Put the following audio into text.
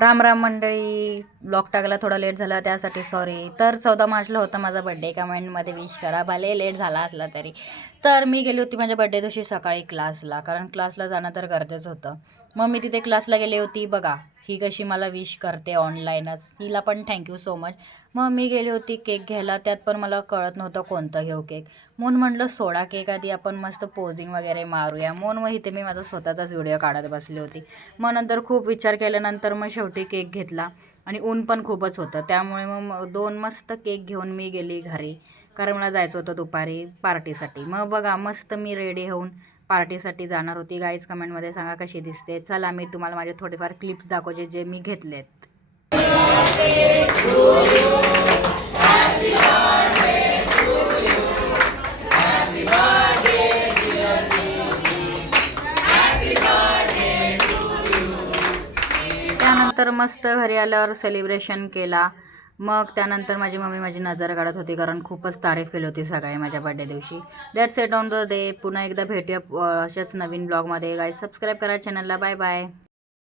राम राम मंडळी. ब्लॉग टाकायला थोडा लेट झाला त्यासाठी सॉरी. तर 14 मार्चला होता माझा बड्डे. कमेंटमध्ये विश करा, भले लेट झाला असला तरी. तर मी गेली होती माझ्या बड्डे दिवशी सकाळी क्लासला, कारण क्लासला जाणं तर गरजेचं होतं. मग मी तिथे क्लासला गेली होती. बघा ही कशी मला विश करते ऑनलाईनच, हिला पण थँक्यू सो मच. मग मी गेली होती केक घ्यायला, त्यात पण मला कळत नव्हतं कोणतं घेऊ केक. म्हणून म्हटलं सोडा केक आधी आपण मस्त पोजिंग वगैरे मारूया. म्हणून मग इथे मी माझा स्वतःचाच व्हिडिओ काढत बसली होती. मग नंतर खूप विचार केल्यानंतर मग शेवटी केक घेतला. आणि ऊन पण खूपच होतं, त्यामुळे मग 2 मस्त केक घेऊन मी गेली घरी, कारण मला जायचं होतं दुपारी पार्टीसाठी. मग बघा मस्त मी रेडी होऊन पार्टीसाठी जाणार होती. गाईज कमेंटमध्ये सांगा कशी दिसते. चला मी तुम्हाला माझे थोडेफार क्लिप्स दाखवते जे मी घेतलेत. त्यानंतर मस्त घरी आल्यावर सेलिब्रेशन केला. मग त्यानंतर माझी मम्मी माझी नजर काढत होती, कारण खूपच तारीफ केली होती सगळे माझ्या बड्डे दिवशी. That's it on the day. पुन्हा एकदा भेटूया अशाच नवीन ब्लॉगमध्ये. गाईज सबस्क्राईब करा चॅनलला. Bye bye.